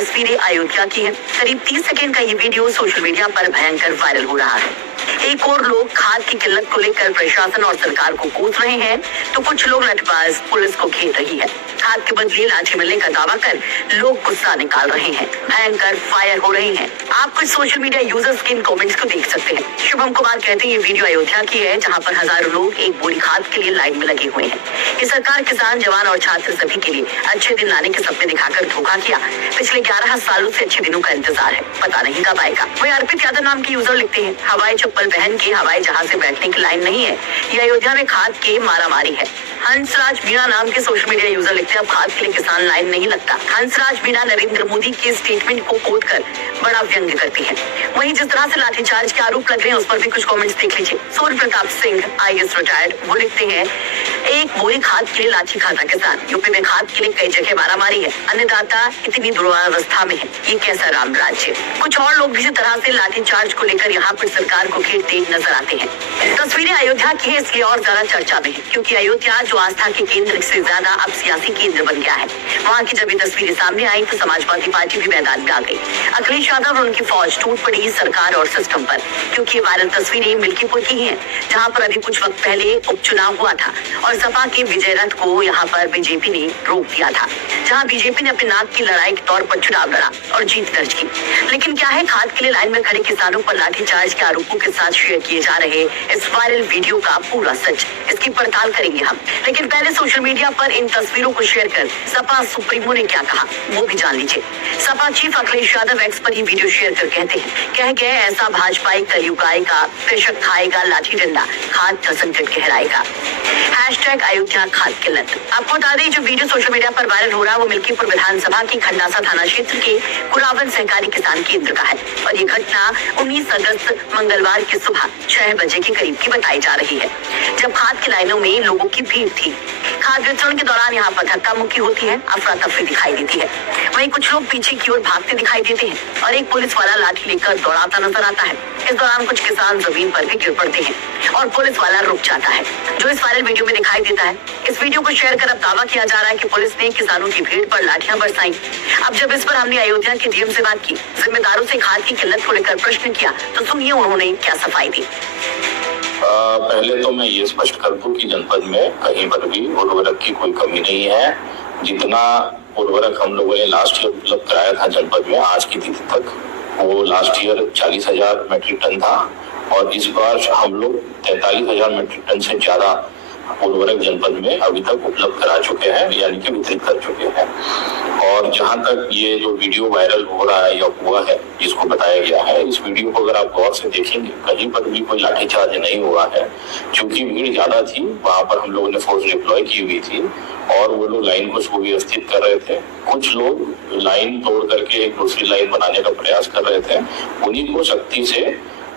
तस्वीरें अयोध्या की हैं। करीब 30 सेकंड का ये वीडियो सोशल मीडिया पर भयंकर वायरल हो रहा है। एक और लोग खाद की किल्लत को लेकर प्रशासन और सरकार को कोस रहे हैं, तो कुछ लोग लठबाज पुलिस को घेर रही है। खाद के बदले लाठी मिलने का दावा कर लोग गुस्सा निकाल रहे हैं, भयंकर फायर हो रहे हैं। आप कुछ सोशल मीडिया यूजर्स के इन कमेंट्स को देख सकते हैं। शुभम कुमार कहते हैं ये वीडियो अयोध्या की है, जहां पर हजारों लोग एक बोरी खाद के लिए लाइन में लगे हुए हैं। ये सरकार किसान, जवान और छात्र सभी के लिए अच्छे दिन लाने के सपने दिखाकर धोखा किया। पिछले 11 सालों से अच्छे दिनों का इंतजार है, पता नहीं कब आएगा। वही अर्पित यादव नाम के यूजर लिखते हैं, हवाई चप्पल पहन के हवाई जहाज से बैठने की लाइन नहीं है, ये अयोध्या में खाद के मारामारी है। हंसराज मीणा नाम के सोशल मीडिया यूजर लिखते हैं, अब खाद के लिए किसान लाइन नहीं लगता। हंसराज मीणा नरेंद्र मोदी के स्टेटमेंट को कोट कर बड़ा व्यंग्य करती है। वहीं जिस तरह से लाठीचार्ज के आरोप लग रहे हैं उस पर भी कुछ कमेंट्स देख लीजिए। सूर्य प्रताप सिंह IAS रिटायर्ड, वो लिखते हैं, एक बोरी खाद के लिए लाठी खाता किसान। यूपी में खाद के लिए कई जगह मारामारी है, अन्नदाता इतनी दुरावस्था में है, ये कैसा राम राज्य। कुछ और लोग इसी तरह से लाठीचार्ज को लेकर यहाँ पर सरकार को घेरते नजर आते हैं। तस्वीरें अयोध्या की है, इसलिए और ज्यादा चर्चा में है, क्योंकि अयोध्या जो आस्था के केंद्र से ज्यादा अब सियासी केंद्र बन गया है। वहाँ की जब ये तस्वीरें सामने आई तो समाजवादी पार्टी भी मैदान में आ गई। अखिलेश यादव और उनकी फौज टूट पड़ी सरकार और सिस्टम पर, क्योंकि ये वायरल तस्वीरें मिल्कीपुर की हैं, जहाँ पर अभी कुछ वक्त पहले उपचुनाव हुआ था और सपा के विजय रथ को यहाँ पर बीजेपी ने रोक दिया था, जहाँ बीजेपी ने अपने नाक की लड़ाई के तौर पर चुनाव लड़ा और जीत दर्ज की। लेकिन क्या है खाद के लिए लाइन में खड़े किसानों पर लाठीचार्ज के आरोपों के साथ शेयर किए जा रहे इस वायरल वीडियो का पूरा सच, इसकी पड़ताल करेंगे हम। लेकिन पहले सोशल मीडिया पर इन तस्वीरों को शेयर कर सपा सुप्रीमो ने क्या कहा वो भी जान लीजिए। सपा चीफ अखिलेश यादव एक्स पर ही वीडियो शेयर कर कहते हैं, कह गए ऐसा भाजपाई कलयुग आएगा, कृषक खाएगा लाठी डंडा, खाद का संकट गहराएगा। #अयोध्या खाद किल्लत। आपको बता दें जो वीडियो सोशल मीडिया पर वायरल हो रहा है वो मिल्कीपुर विधानसभा की खंडासा थाना क्षेत्र के कुरावन सहकारी किसान केंद्र का है और ये घटना 19 अगस्त मंगलवार की सुबह 6 बजे के करीब की बताई जा रही है, जब खाद की लाइनों में लोगों की भीड़ थी। खाद वितरण के दौरान यहाँ पर धक्का मुक्की होती है, अफरा तफरी दिखाई देती है। वहीं कुछ लोग पीछे की ओर भागते दिखाई देते हैं और एक पुलिस वाला लाठी लेकर दौड़ाता नजर आता है। इस दौरान कुछ किसान जमीन पर भी गिर पड़ते हैं और पुलिस वाला रुक जाता है, जो इस वायरल वीडियो में दिखाई देता है। इस वीडियो को शेयर कर अब दावा किया जा रहा है कि पुलिस ने किसानों की भीड़ पर लाठियां बरसाई। अब जब इस पर हमने अयोध्या के डीएम से बात की, जिम्मेदारों से खाद की किल्लत को लेकर प्रश्न किया, तो सुनिए उन्होंने क्या सफाई दी। पहले तो मैं ये स्पष्ट कर दूं कि जनपद में कहीं पर भी उर्वरक की कोई कमी नहीं है। जितना उर्वरक हम लोगों ने लास्ट ईयर उपलब्ध कराया था जनपद में आज की तिथि तक, वो लास्ट ईयर 40,000 मेट्रिक टन था और इस बार हम लोग 43,000 मेट्रिक टन से ज्यादा उर्वरक जनपद में अभी तक उपलब्ध करा चुके हैं, यानी कि वितरित कर चुके हैं। और जहां तक ये जो वीडियो वायरल हो रहा है या हुआ है, जिसको बताया गया है, इस वीडियो को अगर आप गौर से देखेंगे कहीं पर भी कोई लाठीचार्ज नहीं हुआ है। क्योंकि भीड़ ज्यादा थी, वहां पर हम लोगों ने फोर्स डिप्लॉय की हुई थी और वो लोग लाइन को सुव्यवस्थित कर रहे थे। कुछ लोग लाइन तोड़ करके एक दूसरी लाइन बनाने का प्रयास कर रहे थे। उन्हीं को सख्ती से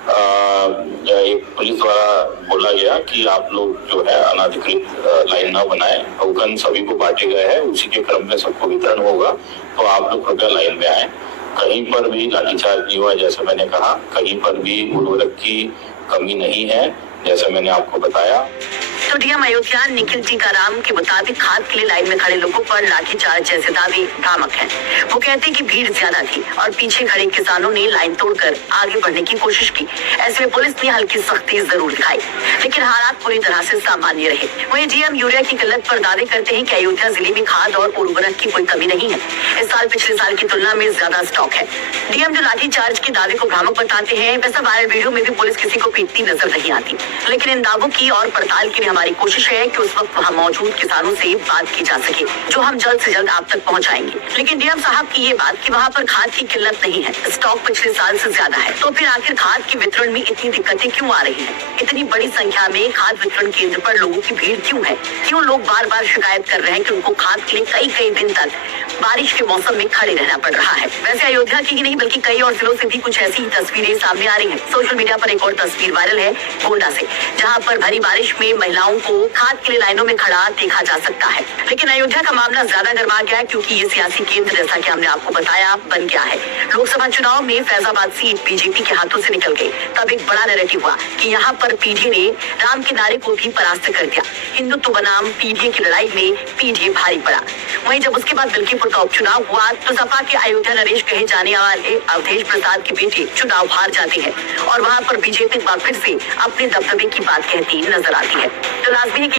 एक पुलिस द्वारा बोला गया कि आप लोग जो है अनाधिकृत लाइन ना बनाए। टोकन सभी को बांटे गए हैं, उसी के क्रम में सबको वितरण होगा, तो आप लोग कृपया लाइन में आए। कहीं पर भी लाठीचार्ज नहीं हुआ, जैसे मैंने कहा, कहीं पर भी उर्वरक की कमी नहीं है, जैसे मैंने आपको बताया। तो डीएम अयोध्या निखिल टीकाराम के मुताबिक खाद के लिए लाइन में खड़े लोगों पर लाठीचार्ज जैसे दावे भ्रामक हैं। वो कहते हैं कि भीड़ ज्यादा थी और पीछे खड़े किसानों ने लाइन तोड़कर आगे बढ़ने की कोशिश की। ऐसे में पुलिस ने हल्की सख्ती जरूर दिखाई, लेकिन हालात पूरी तरह से सामान्य रहे। वहीं डीएम यूरिया की किल्लत पर दावे करते हैं कि अयोध्या जिले में खाद और उर्वरक की कोई कमी नहीं है। इस साल पिछले साल की तुलना में ज्यादा स्टॉक है। डीएम जो लाठीचार्ज के दावे को भ्रामक बताते हैं, वैसा वायरल वीडियो में भी पुलिस किसी को पीटती नजर नहीं आती। लेकिन इन दावों की और पड़ताल के लिए हमारी कोशिश है कि उस वक्त वहाँ मौजूद किसानों से बात की जा सके, जो हम जल्द से जल्द आप तक पहुँचाएंगे। लेकिन डीएम साहब की ये बात कि वहाँ पर खाद की किल्लत नहीं है, स्टॉक पिछले साल से ज्यादा है, तो फिर आखिर खाद के वितरण में इतनी दिक्कतें क्यों आ रही हैं? इतनी बड़ी संख्या में खाद वितरण केंद्र पर लोगों की भीड़ क्यों है? क्यों लोग बार बार शिकायत कर रहे हैं कि उनको खाद के लिए कई कई दिन तक बारिश के मौसम में खड़े रहना पड़ रहा है? वैसे अयोध्या की ही नहीं बल्कि कई और जिलों से भी कुछ ऐसी तस्वीरें सामने आ रही हैं। सोशल मीडिया पर एक और तस्वीर वायरल है गोंडा से, जहाँ पर भरी बारिश में महिलाओं युवाओं को खाद के लिए लाइनों में खड़ा देखा जा सकता है। लेकिन अयोध्या का मामला ज्यादा गर्मा गया है क्योंकि ये सियासी केंद्र, जैसा कि हमने आपको बताया, बन गया है। लोकसभा चुनाव में फैजाबाद सीट बीजेपी के हाथों से निकल गई। तब एक बड़ा नैरेटिव हुआ कि यहाँ पर पीडीए ने राम के नारे को भी परास्त कर दिया। हिंदुत्व बनाम पीडीए की लड़ाई में पीडीए भारी पड़ा। वहीं जब उसके बाद बिल्कीपुर का उपचुनाव हुआ तो सपा के अयोध्या नरेश कहे जाने वाले अवधेश प्रसाद के बेटे चुनाव हार जाते हैं और वहां पर बीजेपी एक बार फिर से अपने दबदबे की बात कहती नजर आती है। तो लाजमी है कि